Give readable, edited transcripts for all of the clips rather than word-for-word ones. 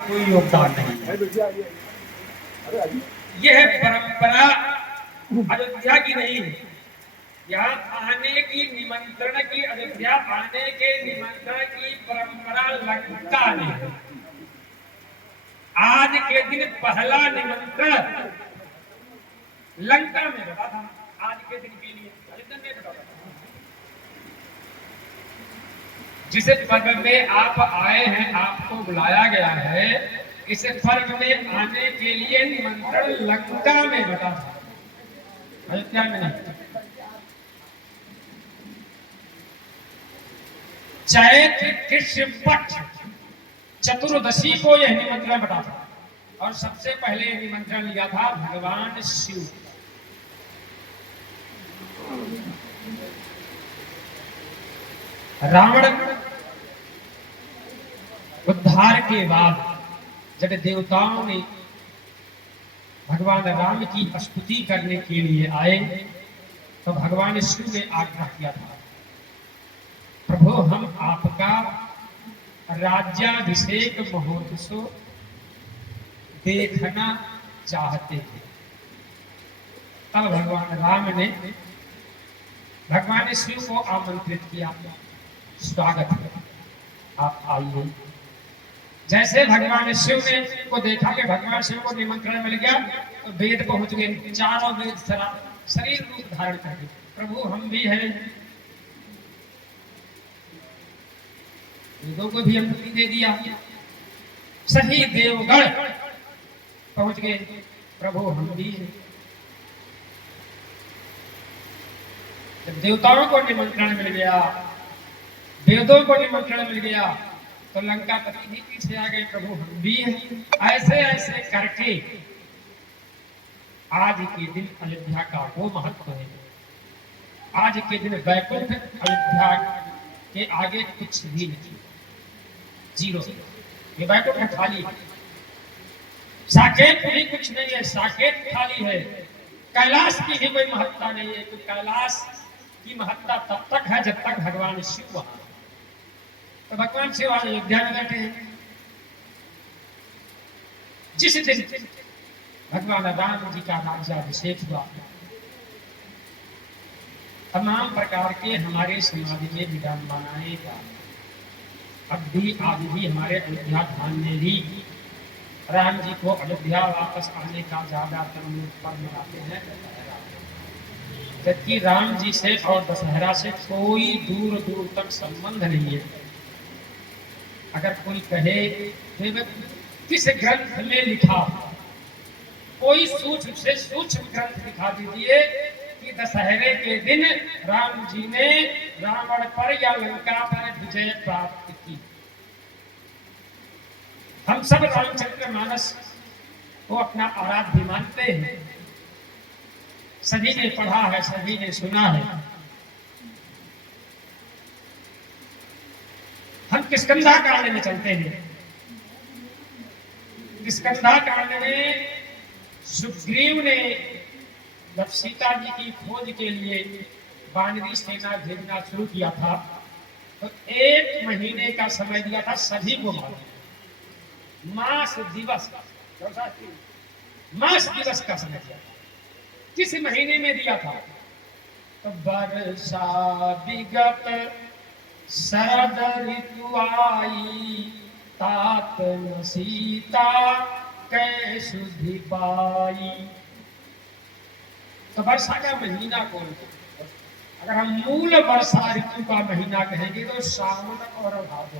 कोई योगदान नहीं। यह परंपरा अयोध्या की नहीं है। यहाँ आने की निमंत्रण की, अयोध्या आने के निमंत्रण की परंपरा लंका ने है। आज के दिन पहला निमंत्रण लंका में बता था। आज के दिन के लिए अयोध्या में बता था। जिस पर्व में आप आए हैं, आपको बुलाया गया है, इस पर्व में आने के लिए निमंत्रण लंका में बता था, अयोध्या में नहीं। चैत्र कृष्ण पक्ष चतुर्दशी को यह निमंत्रण बता था और सबसे पहले निमंत्रण लिया था भगवान शिव। रावण उद्धार के बाद जब देवताओं ने भगवान राम की स्तुति करने के लिए आए तो भगवान शिव ने आग्रह किया था, प्रभु हम आपका राज्याभिषेक महोत्सव देखना चाहते थे। तब भगवान राम ने भगवान शिव को आमंत्रित किया, स्वागत है, आप आइए। जैसे भगवान शिव ने को देखा कि भगवान शिव को निमंत्रण मिल गया तो वेद पहुंच गए, चारों वेद शरीर रूप धारण कर गए, प्रभु हम भी हैं। वेदों को भी अनुमति दे दिया। सही देवगण पहुंच गए, प्रभु हम भी हैं। जब देवताओं को निमंत्रण मिल गया, वेदों को निमंत्रण मिल गया तो लंका पति भी पीछे आ गए, प्रभु हम भी हैं। ऐसे ऐसे करके आज के दिन अयोध्या का वो महत्व है। आज के दिन वैकुंठ अयोध्या के आगे कुछ भी नहीं, जीरो। ये वैकुंठ खाली है, साकेत भी कुछ नहीं है, साकेत खाली है। कैलाश की भी कोई महत्ता नहीं है, क्योंकि कैलाश की महत्ता तब तक है जब तक भगवान शिव वहां। तो भगवान शिव आज अयोध्या में बैठे हैं। जिस दिन भगवान राम जी का राज्याभिषेक हुआ, तमाम प्रकार के हमारे समाज में विडंबनाएं का अब भी आज भी हमारे अयोध्या धाम में भी राम जी को अयोध्या वापस आने का ज्यादातर लोग पर्व मनाते हैं, जबकि राम जी से और दशहरा से कोई दूर दूर तक संबंध नहीं है। अगर कोई कहे किस ग्रंथ में लिखा, कोई सूक्ष्म से सूक्ष्म ग्रंथ दिखा दीजिए कि दशहरे के दिन राम जी ने रावण पर या लंका पर विजय प्राप्त की। हम सब रामचंद्र मानस को अपना आराध्य मानते हैं, सभी ने पढ़ा है, सभी ने सुना है। हम किष्किंधा कांड में चलते हैं। किष्किंधा कांड में सुग्रीव ने जब सीता जी की खोज के लिए वानरी सेना भेजना शुरू किया था तो 1 महीने का समय दिया था सभी को मारने। मास दिवस का समय दिया था। किस महीने में दिया था? तो वर्षा विगत शरद ऋतु आई, तात न सीता कै सुधि पाई। तो वर्षा का महीना कौन है? अगर हम मूल वर्षा ऋतु का महीना कहेंगे तो सावन और भादो,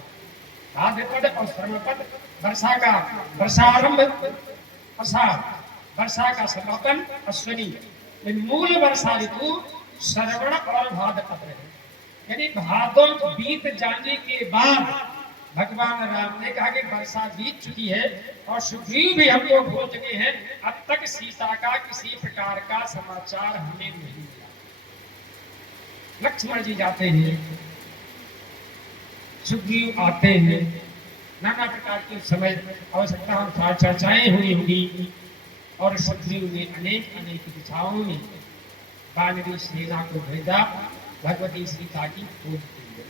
भाद्रपद और श्रवणपद वर्षा का वर्षारंभ आषाढ़, वर्षा का समापन अश्विनी। मूल वर्षा ऋतु श्रवण और भाद्रपद है। यानी भादों बीत जाने के बाद भगवान राम ने कहा कि वर्षा बीत चुकी है और सुग्रीव भी हमको भूल चुके हैं, अब तक सीता का किसी प्रकार का समाचार हमें नहीं मिला। लक्ष्मण जी जाते हैं, सुग्रीव आते हैं, नाना प्रकार की समय आवश्यकता अनुसार चर्चाएं हुई होंगी और सुग्रीव ने अनेक अनेक दिशाओं में वानरी सेना को भेजा भगवती सीता की खोज के लिए।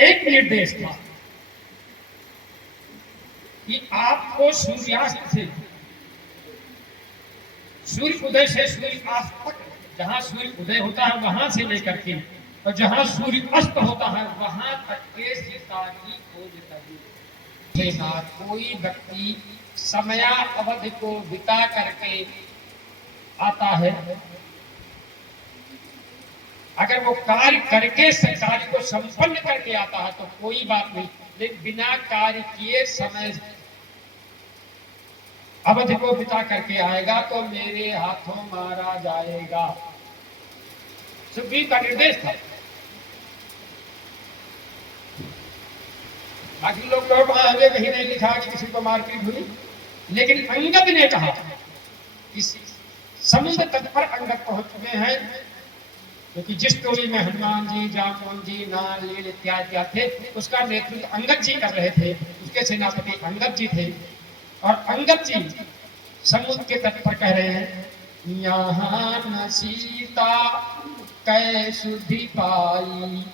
एक निर्देश था कि आपको सूर्यास्त से सूर्य उदय से सूर्यास्त तक, जहां सूर्य उदय होता है वहां से लेकर के और जहां सूर्य अस्त होता है वहां तक के सीता की खोज करनी। कोई व्यक्ति समया अवधि को बिता करके आता है, अगर वो कार्य करके कार्य को संपन्न करके आता है तो कोई बात नहीं, लेकिन बिना कार्य किए समय अवधि को बिता करके आएगा तो मेरे हाथों मारा जाएगा। सुग्रीव का निर्देश था। बाकी लोग वहां कहीं नहीं लिखा कि किसी को मारपीट हुई, लेकिन अंगद ने कहा कि समुद्र तट पर अंगद पहुंच चुके हैं, क्योंकि जिस टोली में हनुमान जी, जामुन जी, नाल, लील इत्यादि थे उसका नेतृत्व अंगद जी कर रहे थे, उसके सेनापति अंगद जी थे। और अंगद जी समुद्र के तट पर कह रहे हैं, यहाँ न सीता कैसुधि पाई,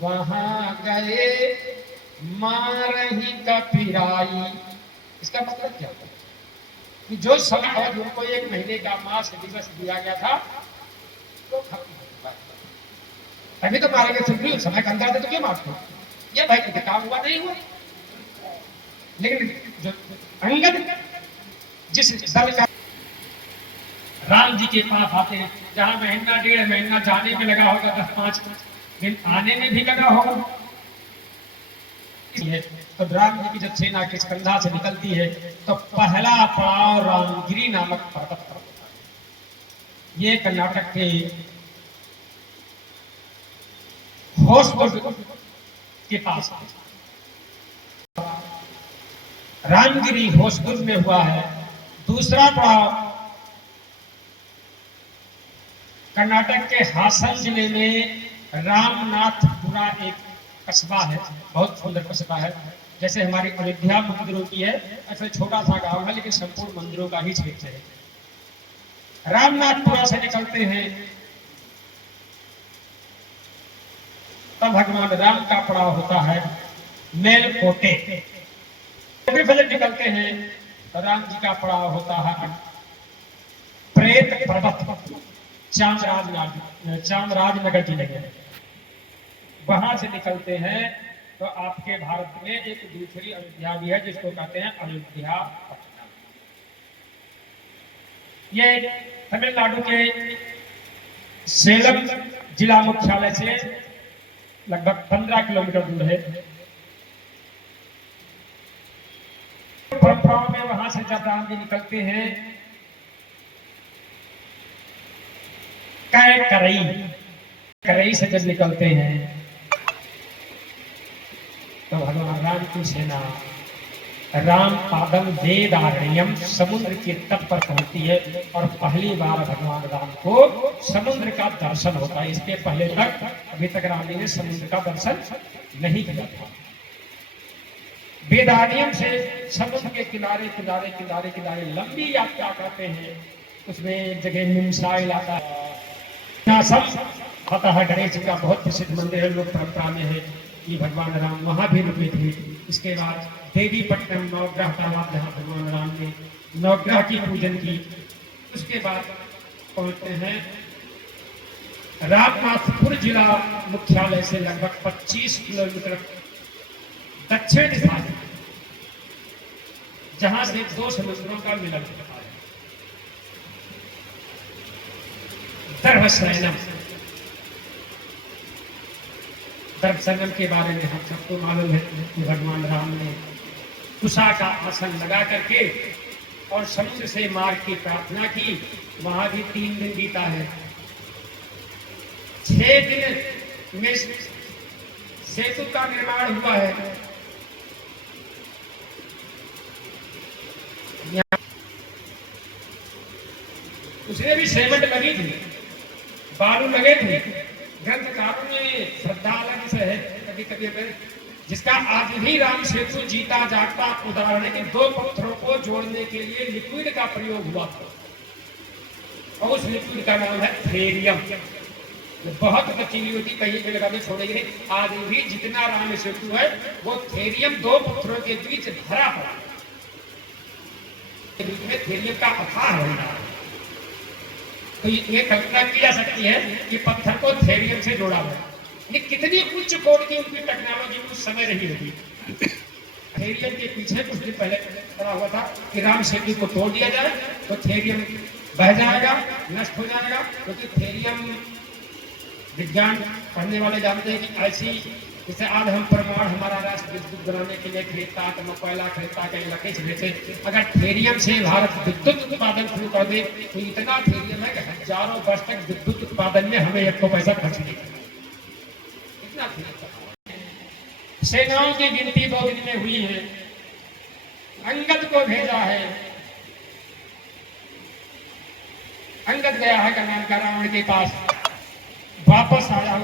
वहां गए मारही कपिराई। इसका मतलब क्या था कि जो समय और उनको 1 महीने का मास दिवस दिया गया था तो खत्म हो चुका है, तभी तो मारे गए। सुग्रीव समय का अंदाजा तो क्यों मारते हो? ये भाई तो काम हुआ नहीं हुआ। लेकिन जो अंगद जिस दल का राम जी के पास आते हैं, जहां महीना 1.5 महीना जाने में लगा होगा, 10-5 दिन आने में भी लगा होगा, तो राम जी की जब सेना के स्कंधा से निकलती है तो पहला पड़ाव रामगिरी नामक पर्वत पर होता है। ये कर्नाटक के होसबुर्ग के पास रामगिरी होसबुर्ग में हुआ है। दूसरा पड़ाव कर्नाटक के हासन जिले में रामनाथपुरा एक कस्बा है, बहुत सुंदर कस्बा है। जैसे हमारी अयोध्या मंदिरों की है, ऐसे छोटा सा गांव है लेकिन संपूर्ण मंदिरों का ही क्षेत्र है। रामनाथपुरा से निकलते हैं तब भगवान राम का पड़ाव होता है मेलकोटे। निकलते हैं तो राम जी का पड़ाव होता है प्रेत पर्वत, चामराजनगर जिले में। वहां से निकलते हैं तो आपके भारत में एक दूसरी अयोध्या भी है जिसको कहते हैं अयोध्या पटना। ये तमिलनाडु के सेलम जिला मुख्यालय से लगभग 15 किलोमीटर दूर है। परंपराओं में वहां से जब राम जी निकलते हैं करई से जब निकलते हैं तो भगवान राम की सेना राम पादम वेदारण्यम समुद्र के तट पर पहुंचती है और पहली बार भगवान राम को समुद्र का दर्शन होता है। इसके पहले तक अभी तक राम जी ने समुद्र का दर्शन नहीं किया था। वेदारण्यम से समुद्र के किनारे किनारे किनारे किनारे लंबी यात्रा करते हैं। उसमें एक जगह निमसा इलाका अतः गणेश जी का बहुत प्रसिद्ध मंदिर है, लोक परंपरा में है कि भगवान राम वहां भी रुके थे। इसके बाद देवीपट्टनम नवग्रह तालाब जहाँ भगवान राम ने नवग्रह की पूजन की। उसके बाद पहुंचते हैं रामनाथपुर जिला मुख्यालय से लगभग 25 किलोमीटर दक्षिण दिशा में, जहां से 2 समुद्रों का मिलन होता है। दर्भसैनम के बारे में हम सबको मालूम है कि भगवान राम ने कुशा का आसन लगा करके और समुद्र से मार्ग की प्रार्थना की। वहां भी 3 दिन बीता है। 6 दिन में सेतु का निर्माण हुआ है। उसने भी सीमेंट लगी थी, बालू लगे थे। ग्रंथकारों में श्रद्धा अलग से है। कभी कभी जिसका आज भी राम सेतु जीता जागता उदाहरण है कि 2 पत्थरों को जोड़ने के लिए लिक्विड का प्रयोग हुआ था और उस लिक्विड का नाम है थेरियम। बहुत बचीली होती, कहीं पे लगा छोड़ेगी नहीं। आज भी जितना राम सेतु है वो थेरियम 2 पत्थरों के बीच भरा पड़ा। बीच में थेरियम का अथाह भंडार। तो ये कल्पना की जा सकती है कि पत्थर को थेरियम से जोड़ा हुआ। ये कितनी उच्च कोड की उनकी टेक्नोलॉजी उस समय रही होगी। थेरियम के पीछे कुछ दिन पहले पड़ा हुआ था कि राम सेतु को तोड़ दिया जाए तो थेरियम बह जाएगा, नष्ट हो जाएगा, क्योंकि थेरियम विज्ञान पढ़ने वाले जानते हैं कि ऐसी, जैसे आज हम परमाणु हमारा राष्ट्र विद्युत बनाने के लिए खरीदता, तो कोयला खरीदता, कहीं लकड़ी से, अगर थेरियम से भारत विद्युत उत्पादन शुरू कर दे तो इतना थेरियम है कि हजारों वर्ष तक विद्युत उत्पादन में हमें एक पैसा खर्च नहीं करना। इतना थेरियम। सेनाओं की गिनती 2 दिन में हुई है। अंगद को भेजा है, अंगद गया है रावण के पास, वापस आया।